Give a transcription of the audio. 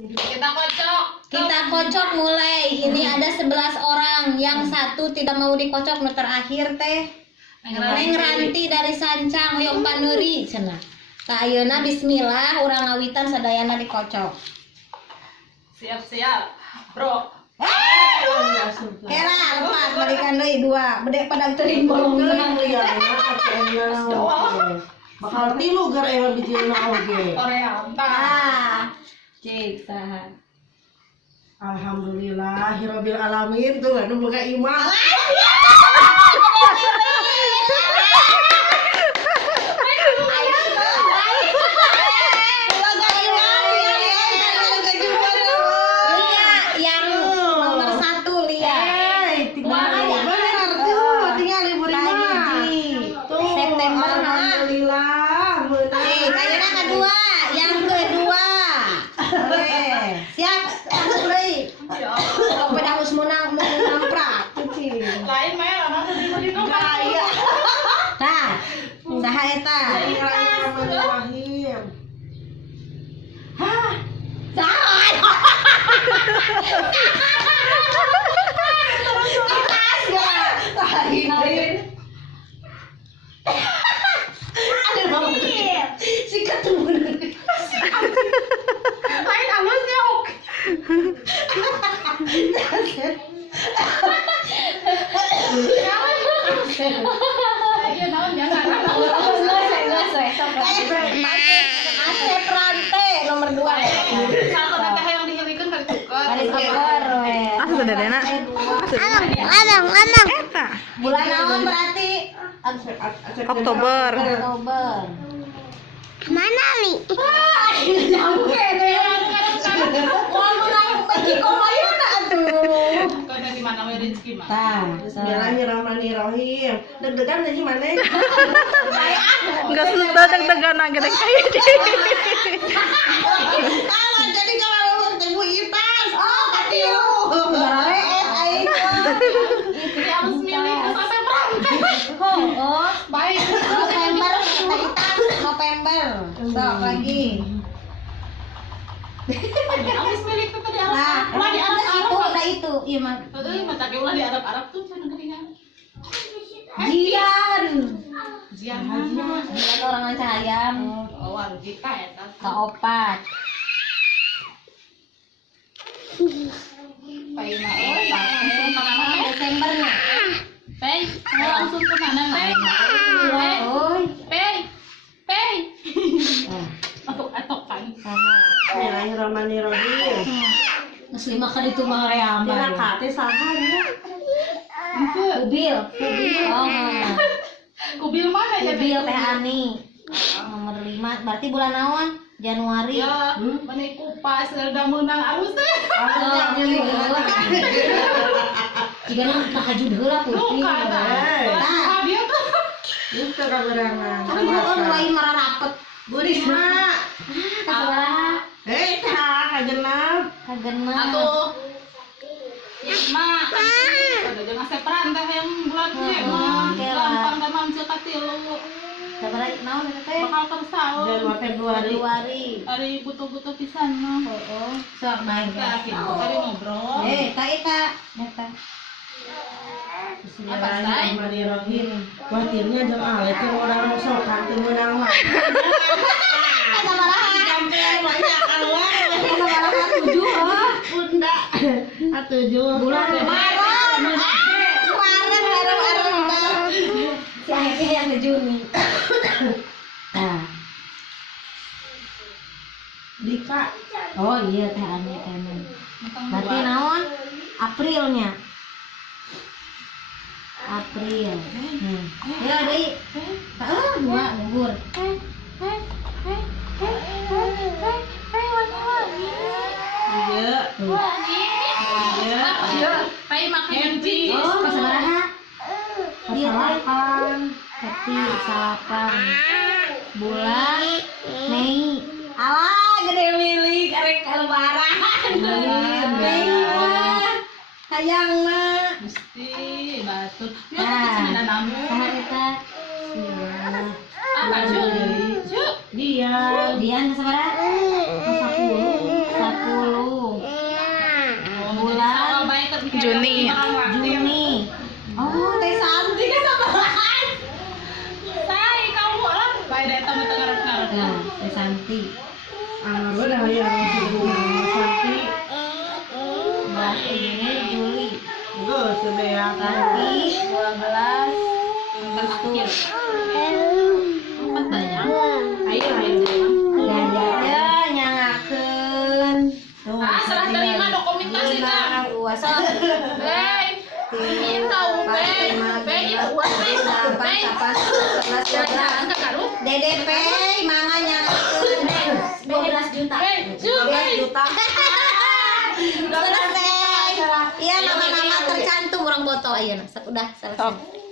Kita kocok mulai. Ini ada 11 orang. Yang satu tidak mau dikocok, nu terakhir teh Neng Ranti dari Sancang, Liong Panuri cenah. Ka ayeuna bismillah urang ngawitan sadayana dikocok. Siap-siap, Bro. Kela lepas balikan deui dua. Bede pada teuing bolongna lieu. Bakal tilu gar ewa bijilna oge. Korea. Cek saha. Alhamdulillahirabbil alamin tuh anu boga iman. Lain mah ya langsung di Kaya. Tah. Saha eta? Bismillahirrahmanirrahim. Hah. Saha? Si ketemu. lain halusnya oke. Ayo naon jangan. Asep Rante nomor 2. Satu teteh yang dihilikeun kali tukar. Kali tukar we. Saudara. Eta. Bulan naon berarti? Oktober. Oktober. Mana nih? Nyampe deh. Wah, menang bagi komayana atuh. Kada di mana we rezeki mah. Tah, Bismillahirrahmanirrahim. Deg-degan aja mana? Enggak sudah deg-degan gede kayak deh. Kalau jadi kalau tunggu ipas. Oh, katiu. Barareet aing. Ini harus milih sampai berantai. Oh, Baik. November kita November. Sok lagi. Habis milih itu tadi Arab. Nah, Ulah di ada itu, Arab. ada itu. Iya, Mak. Tadi mata ke ulah di Arab tuh cenah geuningan. Jian. Jian mah. Jian orang Cahayam. Oh, warung kita eta. Kaopat. Paina euy, langsung ke mana teh? Desembernya. Pei, langsung ke mana teh? Oi. Pei. Pei. Atok-atokan. Bismillahirrahmanirrahim. Geus 5 kali itu mah reama. Dina kate saha ya? Kubil. Oh, Kubil mana ya? Kubil Teh Ani. Nomor 5 berarti bulan naon? Januari. Ya, mana kupas udah menang arus teh. Jika nak tahajud heula putih. Luka dah. Dia tuh. Itu kaberangan. Kan lain marah rapet. Burisma. Kasabaraha? Tah kagenap. Kagenah. Atuh. Mak, ada jangan seperan teh yang bulan ge mah. Gampang teh mamcil ka 3. Sabaraha naon eta teh? Bakal tersaur. Januari Februari. Februari. Hari butuh-butuh pisan mah. Oh, sok main. Yakin tadi ngobrol. Ka eta. Eta. Bismillahirrahmanirrahim. Watirnya jeung alet jeung orang sokan jeung urang mah. Sabaraha? Sampai banyak keluar. Sabaraha 7 oh. Bunda. Atujuh. Bulan Maret. Si akhirnya yang ke Juni. Nah. Dika. Oh iya Teh Ani emang. Berarti naon? Aprilnya. April. Ya deui. Dua gugur. Iya. Iya. Pai makan biji. Oh, kasabaraha? Salapan. Hati salapan. Bulan Mei. Alah, gede milik arek lebaran. Mei mah. Hayangna. Mesti batur. Ya Nah. kan ada namu. Saha eta? Apa Jul? Jul. Dia. Dian sabaraha? 10. Juni. Juni. Oh, Teh Santi kan sebelas. Say, kamu lah. Baik datang itu ngarep-ngarep. Nah, Teh Santi. Gue dah ya Santi. 11 Juni, Juli. Gue sebea. Santi 12 Agustus. Ya nyangakeun. Tuh, Serah terima dokumentasi kan. Hei, ini tahu DDP mangga nyangakeun 12 juta. 12 juta. Selesai. Iya nama-nama tercantum orang foto ayeuna. Udah selesai.